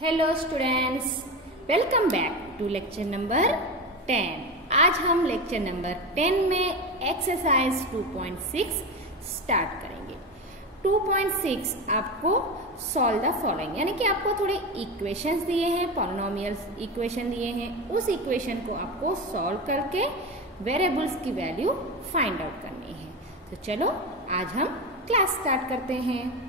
Hello students, welcome back to lecture number 10। आज हम lecture number 10 में एक्सरसाइज 2.6 स्टार्ट करेंगे। 2.6 आपको सॉल्व द फॉलोइंग, यानी कि आपको थोड़े इक्वेशंस दिए हैं, पॉलिनोमियल इक्वेशन दिए हैं। उस इक्वेशन को आपको सॉल्व करके वेरिएबल्स की वैल्यू फाइंड आउट करनी है। तो चलो आज हम क्लास स्टार्ट करते हैं।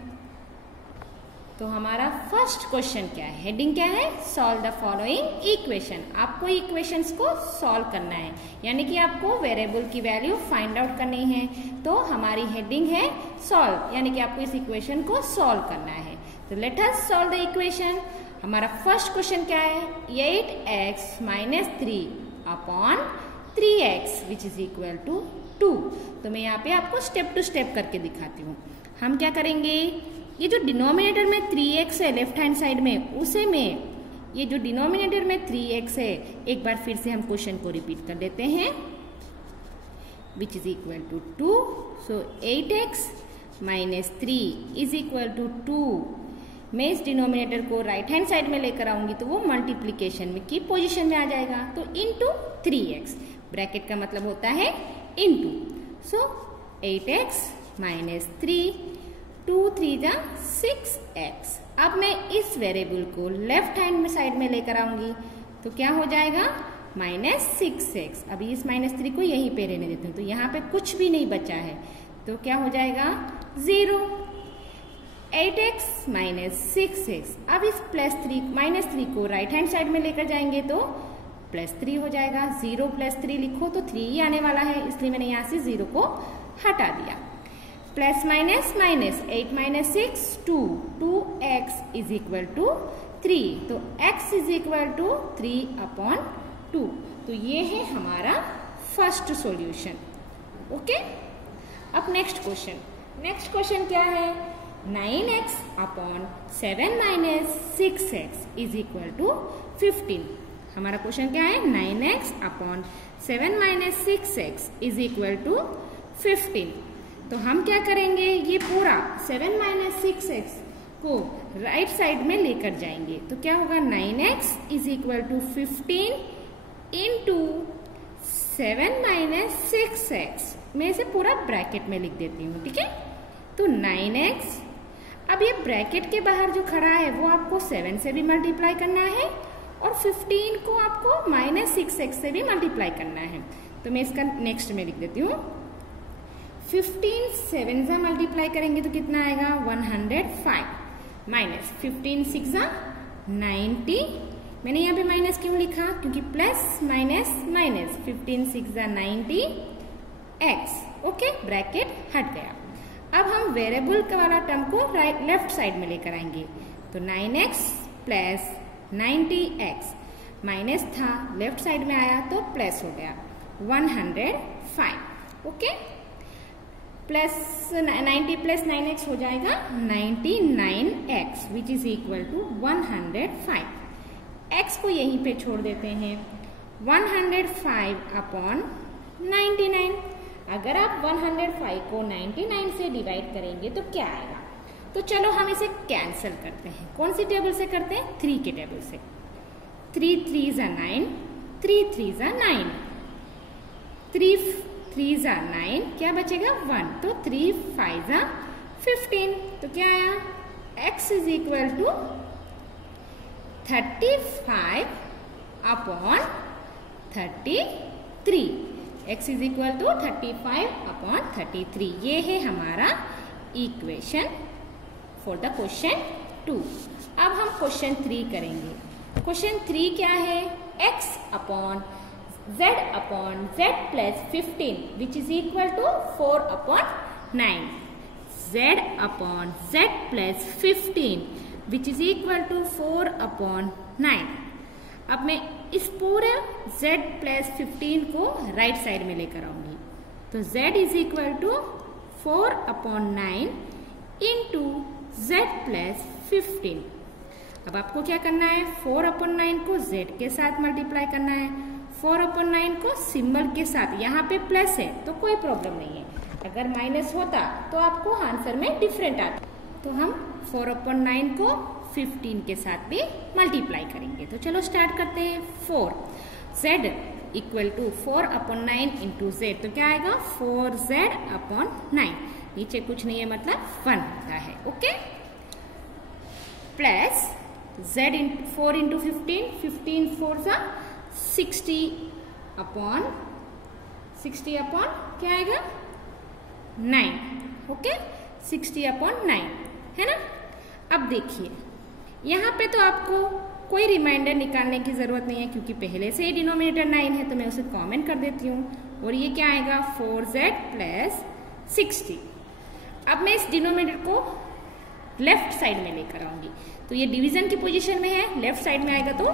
तो हमारा फर्स्ट क्वेश्चन क्या है, हेडिंग क्या है, सॉल्व द फॉलोइंग इक्वेशन। आपको इक्वेशंस को सॉल्व करना है, यानी कि आपको वेरिएबल की वैल्यू फाइंड आउट करनी है। तो हमारी हेडिंग है सॉल्व, यानी कि आपको इस इक्वेशन को सॉल्व करना है। तो let us solve the equation. हमारा फर्स्ट क्वेश्चन क्या है, 8x minus 3 upon 3x which is equal to 2। तो मैं यहाँ पे आपको स्टेप टू स्टेप करके दिखाती हूँ। हम क्या करेंगे, ये जो डिनोमिनेटर में 3x है लेफ्ट हैंड साइड में, उसे में ये जो डिनोमिनेटर में 3x है, एक बार फिर से हम क्वेश्चन को रिपीट कर देते हैं, which is equal to 2। So 8x minus 3 is equal to 2। मैं इस डिनोमिनेटर को राइट हैंड साइड में लेकर आऊंगी तो वो मल्टीप्लीकेशन में की पोजीशन में आ जाएगा। तो इंटू 3x, ब्रैकेट का मतलब होता है इंटू। सो 8x माइनस 3, 2 3 जा 6x। अब मैं इस वेरिएबल को लेफ्ट हैंड साइड में लेकर आऊंगी तो क्या हो जाएगा, माइनस 6x। अभी इस माइनस 3 को यहीं पे रहने देती हूँ, तो यहाँ पे कुछ भी नहीं बचा है, तो क्या हो जाएगा 0। 8x minus 6x। अब इस माइनस 3 को राइट हैंड साइड में लेकर जाएंगे तो प्लस 3 हो जाएगा। 0 प्लस 3 लिखो तो 3 ही आने वाला है, इसलिए मैंने यहाँ से 0 को हटा दिया। Plus minus minus 8 minus 6 2, 2x is equal to 3। तो x is equal to 3 upon 2। तो ये है हमारा फर्स्ट सॉल्यूशन। ओके, अब नेक्स्ट क्वेश्चन क्या है, 9x upon 7 minus 6x is equal to 15। हमारा क्वेश्चन क्या है, 9x upon 7 minus 6x is equal to 15। तो हम क्या करेंगे, ये पूरा 7 माइनस 6x को राइट साइड में लेकर जाएंगे तो क्या होगा, 9x is equal to 15 into 7 minus 6x। मैं इसे पूरा ब्रैकेट में लिख देती हूँ, ठीक है। तो 9x, अब ये ब्रैकेट के बाहर जो खड़ा है वो आपको 7 से भी मल्टीप्लाई करना है और 15 को आपको माइनस 6x से भी मल्टीप्लाई करना है। तो मैं इसका नेक्स्ट में लिख देती हूँ। 15 7 से मल्टीप्लाई करेंगे तो कितना आएगा, 105 माइनस 15 6 90। मैंने यहाँ पे माइनस क्यों लिखा, क्योंकि plus minus minus 15 6 90 x। Okay, bracket हट गया। अब हम वेरिएबल वाला टर्म को लेफ्ट साइड में लेकर आएंगे तो 9x प्लस 90x, माइनस था लेफ्ट साइड में आया तो प्लस हो गया 105। ओके, प्लस 90 प्लस 9x हो जाएगा 99x which is equal to 105। x को यहीं पे छोड़ देते हैं, 105 अपॉन 99। अगर आप 105 को 99 से डिवाइड करेंगे तो क्या आएगा, तो चलो हम इसे कैंसिल करते हैं। कौन सी टेबल से करते हैं, 3 के टेबल से। 3 3 जा 9, 3 3 जा 9, 3 3 जा 9, क्या बचेगा 1। तो 3 5 जा 15। तो क्या आया, x is equal to 35 upon 33। x is equal to 35 upon 33। ये है हमारा इक्वेशन फॉर द क्वेश्चन 2। अब हम क्वेश्चन 3 करेंगे। क्वेश्चन 3 क्या है, x upon z upon z plus 15 which is equal to 4 upon 9। z upon z plus 15 which is equal to 4 upon 9। अब मैं इस पूरे z प्लस 15 को राइट साइड में लेकर आऊंगी तो z is equal to 4 upon 9 into z plus 15। अब आपको क्या करना है, 4 अपॉन 9 को z के साथ मल्टीप्लाई करना है, 4 अपॉन 9 को सिंबल के साथ। यहाँ पे प्लस है तो कोई प्रॉब्लम नहीं है, अगर माइनस होता तो आपको आंसर में डिफरेंट आता। तो हम 4 अपॉन 9 को 15 के साथ भी मल्टीप्लाई करेंगे। तो चलो स्टार्ट करते हैं। 4z equal to 4/9 into Z, तो क्या आएगा 4z/9। नीचे कुछ नहीं है मतलब 1 होता है। Okay, plus z 4 into 15, 15 4 60 upon क्या आएगा 9। ओके, 60/9 है ना। अब देखिए यहाँ पे तो आपको कोई रिमाइंडर निकालने की जरूरत नहीं है क्योंकि पहले से ही डिनोमिनेटर 9 है, तो मैं उसे कॉमन कर देती हूँ और ये क्या आएगा 4z प्लस 60। अब मैं इस डिनोमिनेटर को लेफ्ट साइड में लेकर आऊंगी, तो ये डिवीजन की पोजीशन में है, लेफ्ट साइड में आएगा तो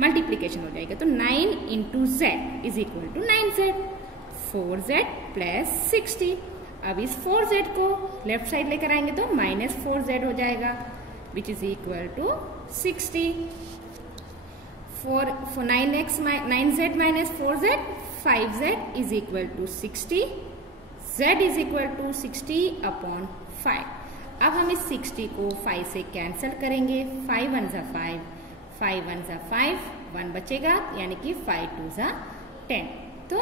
मल्टीप्लीकेशन हो जाएगा। तो 9 into z is equal to 9z, 4z plus 60। अब इस 4z को लेफ्ट साइड लेकर आएंगे तो -4z हो जाएगा which is equal to 60। 9z minus 4z, 5z is equal to 60, z is equal to 60/5। अब हम इस 60 को 5 से कैंसिल करेंगे, 5 1 ज़ा 5, 5 1 ज़ा 5, 1 बचेगा यानी कि 5 2 ज़ा 10। तो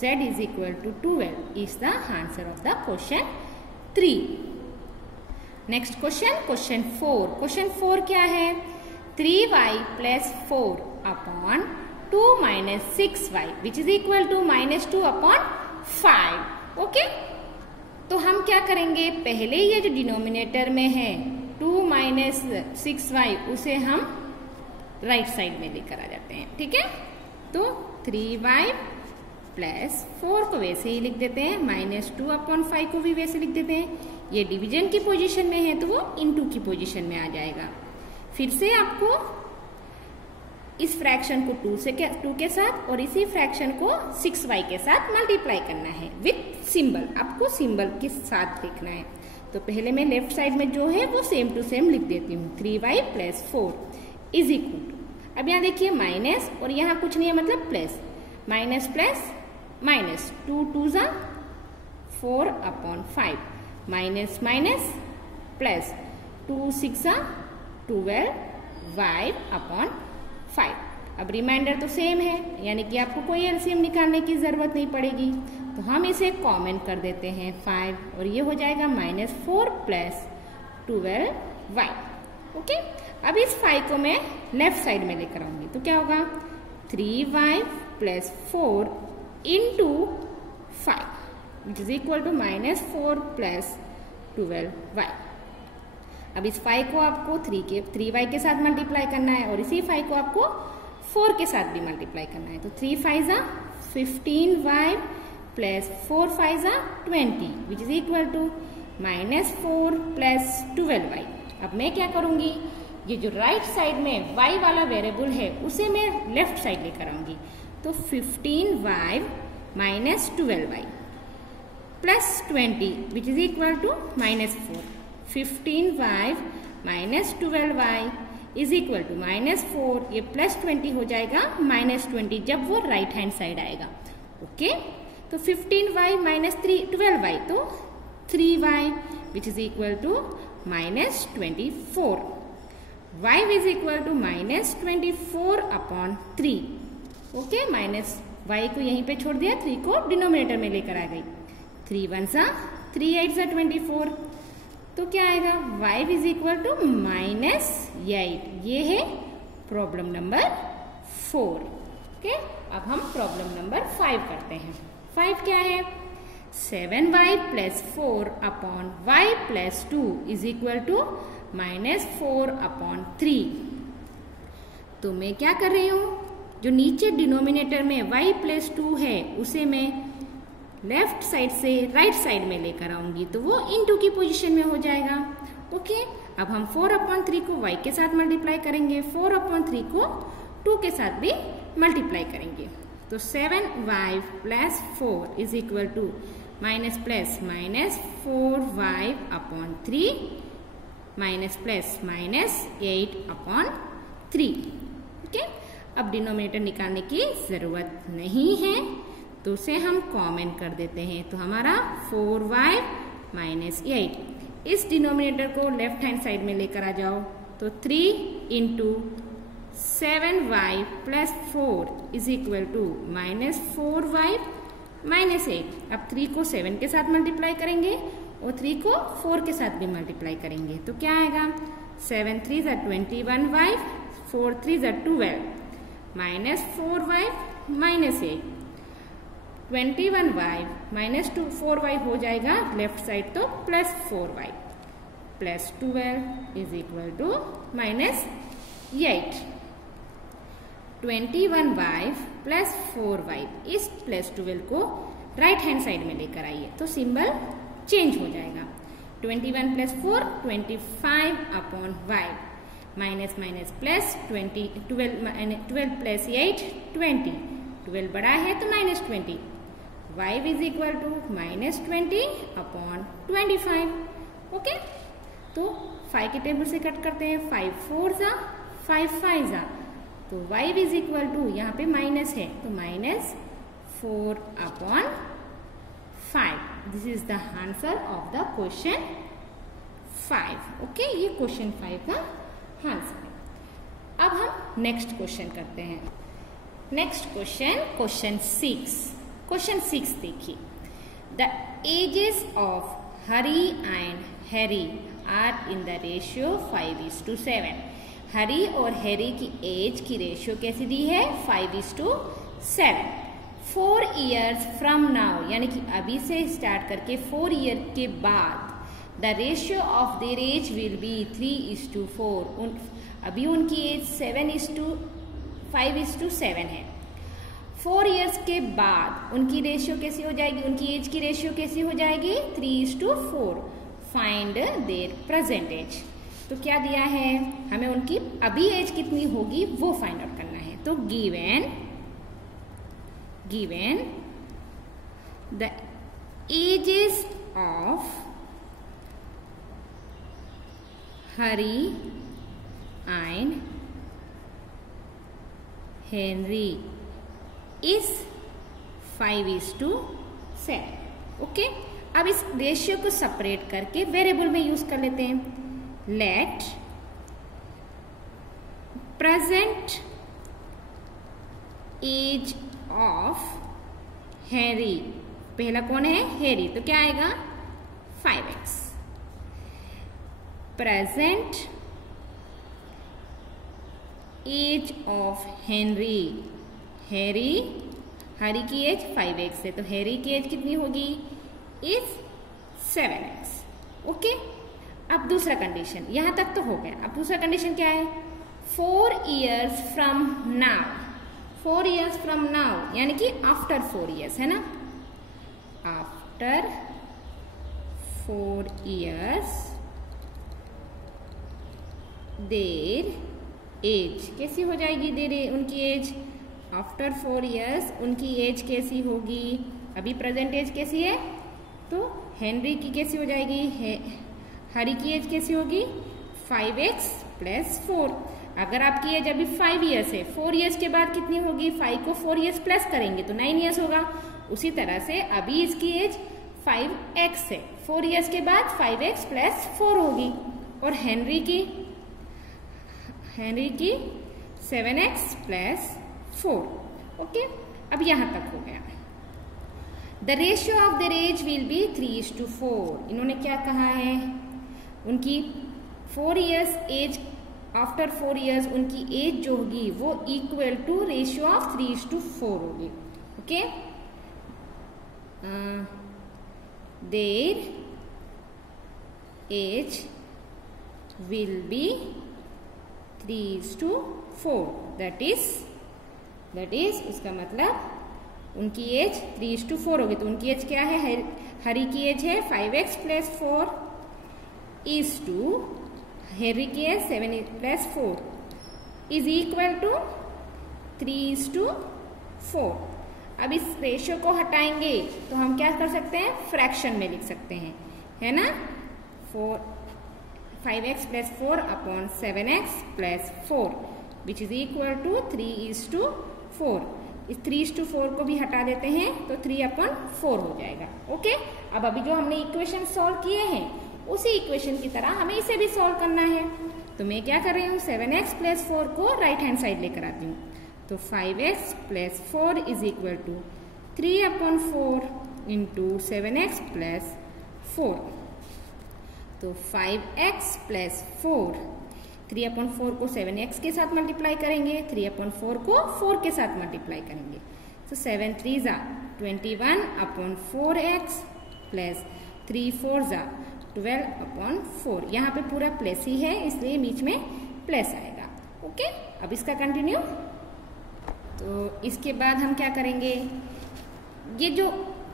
z is equal to 12 is the answer of the question 3। Next question, question 4। Question 4 क्या है 3y plus 4/2 minus 6y which is equal to -2/5। Okay, तो हम क्या करेंगे, पहले ये जो डिनोमिनेटर में है 2 माइनस 6y उसे हम राइट साइड में लेकर आ जाते हैं। ठीक है, तो 3y प्लस 4 को वैसे ही लिख देते हैं, -2/5 को भी वैसे लिख देते हैं। ये डिवीजन की पोजीशन में है तो वो इनटू की पोजीशन में आ जाएगा। फिर से आपको इस फ्रैक्शन को 2 के साथ और इसी फ्रैक्शन को 6y के साथ मल्टीप्लाई करना है विथ सिंबल। आपको सिंबल के साथ लिखना है। तो पहले मैं लेफ्ट साइड में जो है वो सेम टू सेम लिख देती हूँ, 3y plus 4 is equal to, अब यहाँ देखिए माइनस और यहाँ कुछ नहीं है मतलब प्लस, माइनस प्लस माइनस, 2 2 ज़ा 4/5, माइनस माइनस प्लस, 2 6 ज़ा 12y/5। अब रिमाइंडर तो सेम है यानी कि आपको कोई एलसीएम निकालने की जरूरत नहीं पड़ेगी, तो हम इसे कॉमन कर देते हैं 5 और ये हो जाएगा -4 प्लस 12y। ओके, अब इस 5 को मैं लेफ्ट साइड में लेकर आऊंगी तो क्या होगा 3y plus 4 into 5 which is equal to -4 plus 12y। अब इस 5 को आपको 3y के साथ मल्टीप्लाई करना है और इसी 5 को आपको 4 के साथ भी मल्टीप्लाई करना है। तो 3 5 ज़ा 15y प्लस 4 5 ज़ा 20 which is equal to -4 plus 12y। अब मैं क्या करूंगी, ये जो राइट साइड में y वाला वेरिएबल है उसे मैं लेफ्ट साइड लेकर आऊंगी। तो 15y minus 12y plus 20 which is equal to -4। 15y minus 12y is equal to -4, ये प्लस 20 हो जाएगा -20 जब वो राइट हैंड साइड आएगा। ओके, तो 15y माइनस 12y तो 3y which is equal to -24। y is equal to -24/3। Okay, minus y को यहीं पे छोड़ दिया, 3 को डिनोमिनेटर में लेकर आ गई। 3 1 ज़ा 3 8 ज़ा 24, तो क्या आएगा y इज इक्वल टू -8। ये है प्रॉब्लम नंबर 4। ओके, अब हम प्रॉब्लम नंबर 5 करते हैं। 5 क्या है 7y plus 4/y plus 2 is equal to -4/3। तो मैं क्या कर रही हूँ, जो नीचे डिनोमिनेटर में y प्लस 2 है उसे मैं लेफ्ट साइड से राइट साइड में लेकर आऊंगी तो वो इनटू की पोजीशन में हो जाएगा। ओके, अब हम 4/3 को y के साथ मल्टीप्लाई करेंगे, 4/3 को 2 के साथ भी मल्टीप्लाई करेंगे। तो 7y plus 4 is equal to minus plus -4y/3 minus plus -8/3। Okay, अब डिनोमिनेटर निकालने की जरूरत नहीं है तो उसे हम कॉमन कर देते हैं। तो हमारा 4y माइनस 8, इस डिनोमिनेटर को लेफ्ट हैंड साइड में लेकर आ जाओ तो 3 into 7y plus 4 is equal to -4y minus 8। अब 3 को 7 के साथ मल्टीप्लाई करेंगे और 3 को 4 के साथ भी मल्टीप्लाई करेंगे तो क्या आएगा 7 3 ज़ा 21y 4 3 ज़ा 12 minus 4y minus 8 21y minus 4y हो जाएगा लेफ्ट साइड तो plus 4y plus 12 is equal to minus 8। 21y plus 4y इस प्लस 12 को राइट हैंड साइड में लेकर आइए तो सिंबल चेंज हो जाएगा। 21 plus 4 25 upon y minus minus plus 12 plus 8 20 12 बड़ा है तो minus 20 y is equal to minus 20 upon 25। Okay तो 5 के टेबल से कट करते हैं 5 4 ज़ा 5 5 ज़ा तो y इज इक्वल टू यहाँ पे माइनस है तो minus 4 upon 5। This is the answer of the question 5। Okay ये क्वेश्चन 5 का आंसर है। अब हम नेक्स्ट क्वेश्चन करते हैं। Next question 6। क्वेश्चन 6 देखिए the ages of Hari and Harry are in the ratio 5:7। Hari और हैरी की एज की रेशियो कैसी दी है 5:7। 4 years फ्रॉम नाउ यानी कि अभी से स्टार्ट करके 4 ईयर के बाद the ratio of their age will be 3:4। अभी उनकी एज 5:7 है। 4 years के बाद उनकी रेशियो कैसी हो जाएगी उनकी एज की रेशियो कैसी हो जाएगी 3:4। Find their present age. तो क्या दिया है हमें उनकी अभी एज कितनी होगी वो फाइंड आउट करना है। तो given the ages of Hari and Henry is 5:7। Okay अब इस रेशियो को सेपरेट करके वेरिएबल में यूज कर लेते हैं। Let present age of Harry, पहला कौन है हैरी तो क्या आएगा 5x। Present age of Henry, Harry की एज 5x है तो हैरी की एज कितनी होगी इज 7x। ओके अब दूसरा कंडीशन यहां तक तो हो गया। अब दूसरा कंडीशन क्या है 4 years from now. 4 years from now यानी कि आफ्टर 4 years है ना। आफ्टर 4 years देर एज कैसी हो जाएगी देर उनकी एज आफ्टर 4 years उनकी एज कैसी होगी अभी प्रेजेंट एज कैसी है तो हेनरी की कैसी हो जाएगी हरी की एज कैसी होगी 5x प्लस 4। अगर आपकी एज अभी 5 years है 4 years के बाद कितनी होगी 5 को 4 years प्लस करेंगे तो 9 years होगा। उसी तरह से अभी इसकी एज 5x है 4 years के बाद 5x प्लस 4 होगी और हेनरी की 7x प्लस 4। ओके अब यहां तक हो गया। The ratio of their age will be 3:4। इन्होंने क्या कहा है उनकी 4 years एज आफ्टर 4 years उनकी एज जो होगी वो इक्वल टू रेशियो ऑफ 3:4 होगी। Okay their age will be 3:4 that is उसका मतलब उनकी एज 3:4 होगी। तो उनकी एज क्या है हरी की एज है 5x plus 4 is to Henry की age 7 plus 4 is equal to 3:4। अब इस रेशियो को हटाएंगे तो हम क्या कर सकते हैं फ्रैक्शन में लिख सकते हैं है ना 5x plus 4 upon 7x plus 4 which is equal to 3:4। इस 3:4 को भी हटा देते हैं तो 3/4 हो जाएगा। ओके अब अभी जो हमने इक्वेशन सॉल्व किए हैं उसी इक्वेशन की तरह हमें इसे भी सॉल्व करना है। तो मैं क्या कर रही हूँ 7x प्लस 4 को राइट हैंड साइड लेकर आती हूँ। तो 5x plus 4 is equal to 3/4 into 7x plus 4। तो 5x प्लस 4, 3/4 को 7x के साथ मल्टीप्लाई करेंगे, 3/4 को 4 के साथ मल्टीप्लाई करेंगे। तो 7 3 जा 21/4x प्लस 3 4 जा 12/4। यहाँ पे पूरा प्लस ही है इसलिए बीच में प्लस आएगा। ओके, अब इसका कंटिन्यू। तो इसके बाद हम क्या करेंगे, ये जो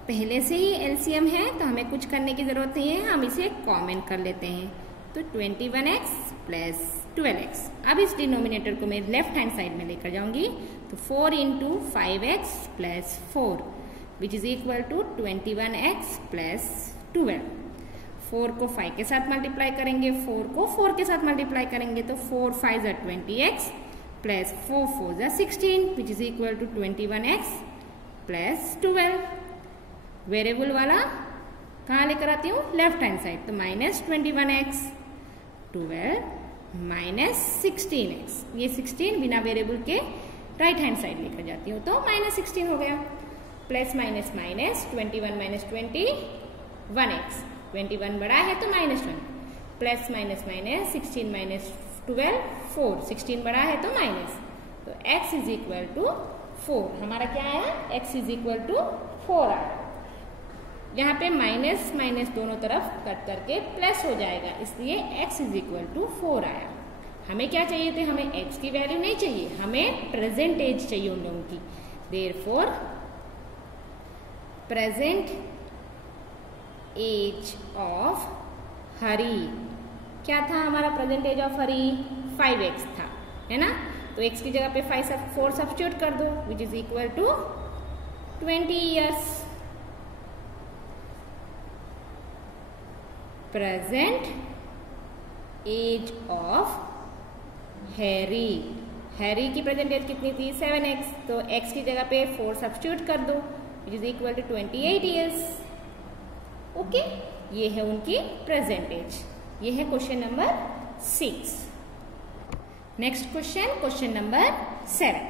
पहले से ही एलसीएम है तो हमें कुछ करने की जरूरत नहीं है, हम इसे कॉमन कर लेते हैं। तो 21x प्लस 12x। अब इस डिनोमिनेटर को मैं लेफ्ट हैंड साइड में लेकर जाऊंगी। तो 4 into 5x plus 4 which is equal to 21x plus 12। 4 को 5 के साथ मल्टीप्लाई करेंगे, 4 को 4 के साथ मल्टीप्लाई करेंगे तो 4 5 जा 20x प्लस 4 4 जा 16 which is equal to 21x plus 12। Variable वाला कहाँ लेकर आती हूँ, लेफ्ट हैंड साइड। तो माइनस 21x 12 माइनस 16x, ये 16 बिना वेरिएबल के राइट हैंड साइड लेकर जाती हूँ तो माइनस 16 हो गया। Plus minus minus 21 minus 21x, 21 बड़ा है तो minus 1। Plus minus minus 16 minus 12 4, 16 बड़ा है तो माइनस। तो x इज इक्वल टू 4। हमारा क्या आया, x इज इक्वल टू 4 आया। यहाँ पे माइनस माइनस दोनों तरफ कट करके प्लस हो जाएगा, इसलिए x इज इक्वल टू 4 आया। हमें क्या चाहिए थे, हमें x की वैल्यू नहीं चाहिए, हमें प्रेजेंट एज चाहिए उन लोगों की। देयरफॉर प्रेजेंट एज ऑफ हरी, क्या था हमारा present age of Hari, 5x था, है ना। तो x की जगह पे 4 सब्स्टिट्यूट कर दो which is equal to 20 years. Present age of Harry, Harry की प्रेजेंट एज कितनी थी 7x, तो x की जगह पे 4 सब्स्टिट्यूट कर दो which is equal to 28 years. Okay, ये है उनकी प्रेजेंट एज। ये है question number 6। Next question, question number 7।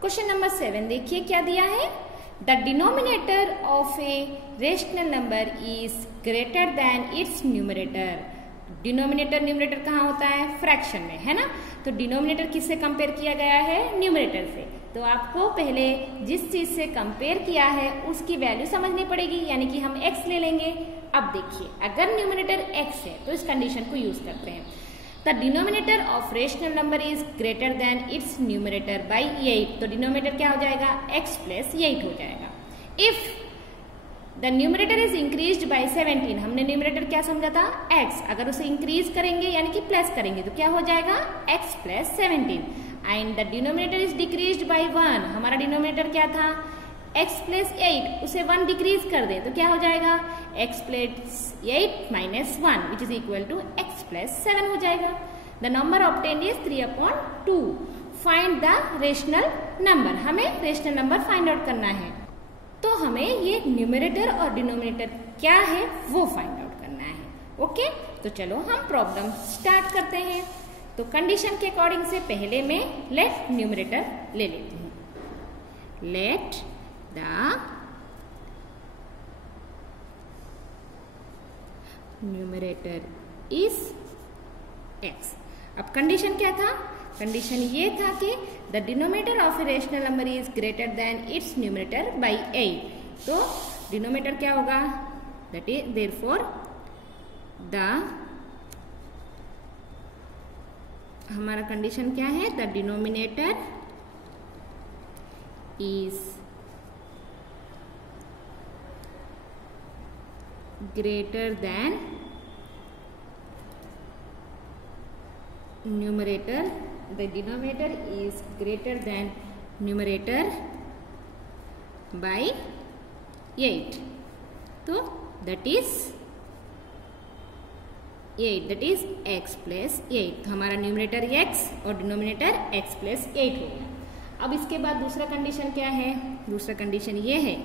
Question number 7 देखिए क्या दिया है, the denominator of a rational number is greater than its numerator. Denominator numerator कहाँ होता है, फ्रैक्शन में, है ना। तो डिनोमिनेटर किससे कंपेयर किया गया है, न्यूमरेटर से। तो आपको पहले जिस चीज से कंपेयर किया है उसकी वैल्यू समझनी पड़ेगी, यानी कि हम x ले लेंगे। अब देखिए, अगर न्यूमरेटर x है तो इस कंडीशन को यूज करते हैं। The denominator of rational number is greater than its numerator by 8। तो डिनोमिनेटर क्या हो जाएगा, x प्लस 8 हो जाएगा। If the numerator is increased by 17, हमने न्यूमरेटर क्या समझा था x, अगर उसे इंक्रीज करेंगे यानी कि प्लस करेंगे तो क्या हो जाएगा x plus 17। And the denominator is decreased by 1, हमारा डिनोमिनेटर क्या था x प्लस 8, उसे 1 डिक्रीज कर दे तो क्या हो जाएगा x plus 8 minus 1 which is equal to x plus 7 हो जाएगा। The number obtained is 3/2। Find the rational number, हमें रेशनल नंबर फाइंड आउट करना है। तो हमें ये न्यूमरेटर और डिनोमिनेटर क्या है वो फाइंड आउट करना है। ओके, तो चलो हम प्रॉब्लम स्टार्ट करते हैं। तो कंडीशन के अकॉर्डिंग से पहले मैं लेट न्यूमरेटर ले लेती हूँ। Let the numerator is x। अब कंडीशन क्या था, कंडीशन ये था कि the denominator of a rational number is greater than its numerator by 8। तो डिनोमिनेटर क्या होगा, दैट इज देयरफॉर द, हमारा कंडीशन क्या है, the denominator is greater then numerator, the denominator is greater than numerator by 8. तो that is 8, that is x plus 8। तो हमारा numerator x और डिनोमिनेटर x plus 8 हो गया। अब इसके बाद दूसरा कंडीशन क्या है, दूसरा कंडीशन ये है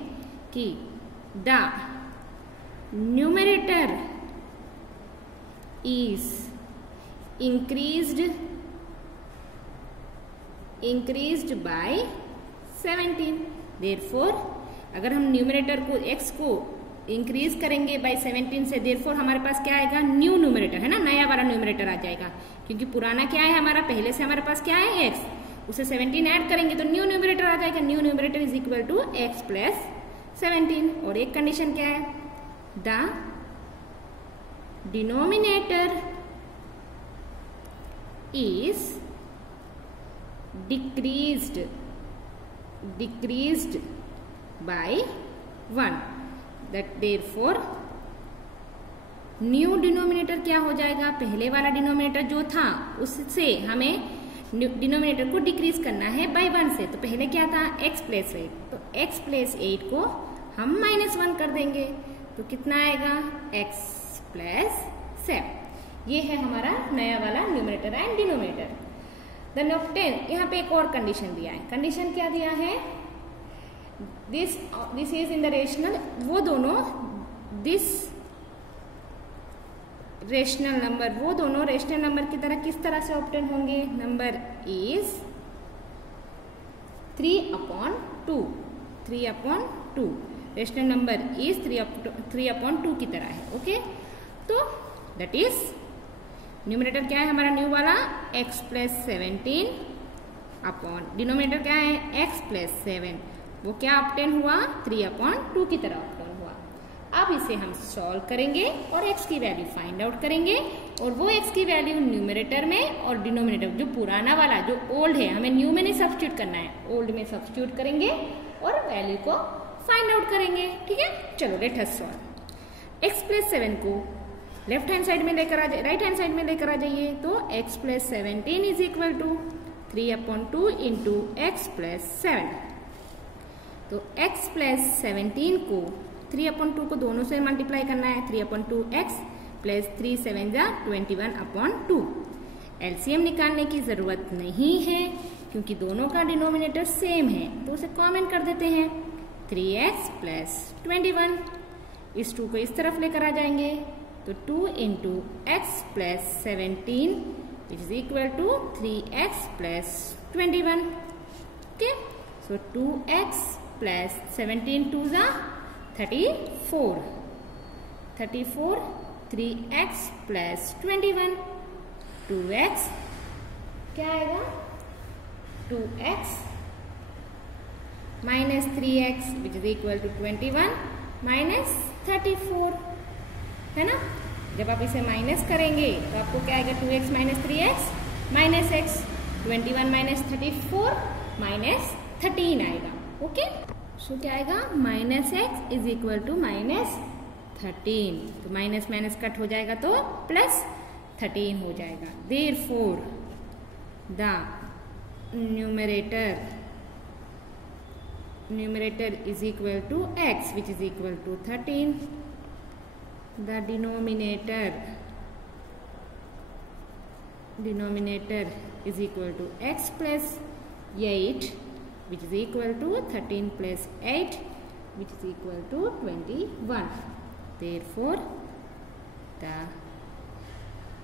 कि the numerator is increased by 17। Therefore अगर हम न्यूमरेटर को x को इंक्रीज करेंगे बाय 17 से, देयरफॉर हमारे पास क्या आएगा, न्यू न्यूमरेटर है ना, नया वाला न्यूमरेटर आ जाएगा, क्योंकि पुराना क्या है हमारा, पहले से हमारे पास क्या है x, उसे 17 ऐड करेंगे तो न्यू न्यूमरेटर आ जाएगा। New numerator is equal to x plus 17। और एक कंडीशन क्या है, the denominator is decreased by 1, that therefore new denominator क्या हो जाएगा, पहले वाला डिनोमिनेटर जो था उससे हमें डिनोमिनेटर को डिक्रीज करना है बाय 1 से। तो पहले क्या था, x प्लस 8, तो x प्लस 8 को हम -1 कर देंगे तो कितना आएगा, x प्लस 7। ये है हमारा नया वाला numerator and denominator. Then of 10, यहाँ पे एक और कंडीशन दिया है। कंडीशन क्या दिया है, this is in the rational, वो दोनों दिस रेशनल नंबर, वो दोनों रेशनल नंबर की तरह किस तरह से ऑब्टेन होंगे, number is 3/2, 3/2, rational number is 3/2 की तरह है। ओके, तो दैट इज न्यूमरेटर क्या है हमारा न्यू वाला, x प्लस 17 अपॉन डिनोमिनेटर क्या है x प्लस 7, वो क्या ऑब्टेन हुआ, 3/2 की तरह ऑब्टेन हुआ। अब इसे हम सॉल्व करेंगे और x की वैल्यू फाइंड आउट करेंगे, और वो x की वैल्यू न्यूमरेटर में और डिनोमिनेटर जो पुराना वाला जो ओल्ड है, हमें न्यू में नहीं सब्स्टिट्यूट करना है, ओल्ड में सब्स्टिट्यूट करेंगे और वैल्यू को फाइंड आउट करेंगे। ठीक है, चलो late us solve. x plus 7 को लेफ्ट हैंड साइड में लेकर आ जाइए, राइट हैंड साइड में लेकर आ जाइए, तो x plus 17 is equal to 3/2 into x plus 7। तो x प्लस 17 को 3/2 को दोनों से मल्टीप्लाई करना है, 3/2x प्लस 3 7 जा 21/2। एलसीएम निकालने की जरूरत नहीं है क्योंकि दोनों का डिनोमिनेटर सेम है, तो उसे कॉमन कर देते हैं, 3x प्लस 21। इस 2 को इस तरफ लेकर आ जाएंगे, तो 2 into x plus 17 is equal to 3x plus 21। Okay, so 2x plus 17 2 जा 34, 3x प्लस 21, 2x क्या आएगा, 2x minus 3x which is equal to 21 minus 34, है ना। जब आप इसे माइनस करेंगे तो आपको क्या आएगा, 2x minus 3x minus x, 21 minus 34 minus 13 आएगा। ओके, सो क्या आएगा, minus x is equal to minus 13, तो माइनस माइनस कट हो जाएगा तो प्लस 13 हो जाएगा। Therefore the numerator is equal to x which is equal to 13। The denominator is equal to x plus 8 which is equal to 13 plus 8 which is equal to 21. Therefore, the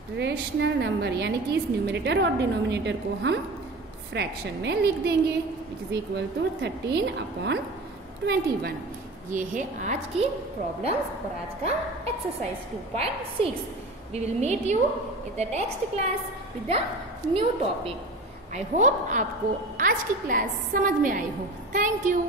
rational number यानी कि इस numerator और denominator को हम fraction में लिख देंगे, विच is equal to 13/21। ये है आज की प्रॉब्लम्स और आज का exercise 2.6। We will meet you in the next class with the new topic. I hope आपको आज की क्लास समझ में आई हो। Thank you.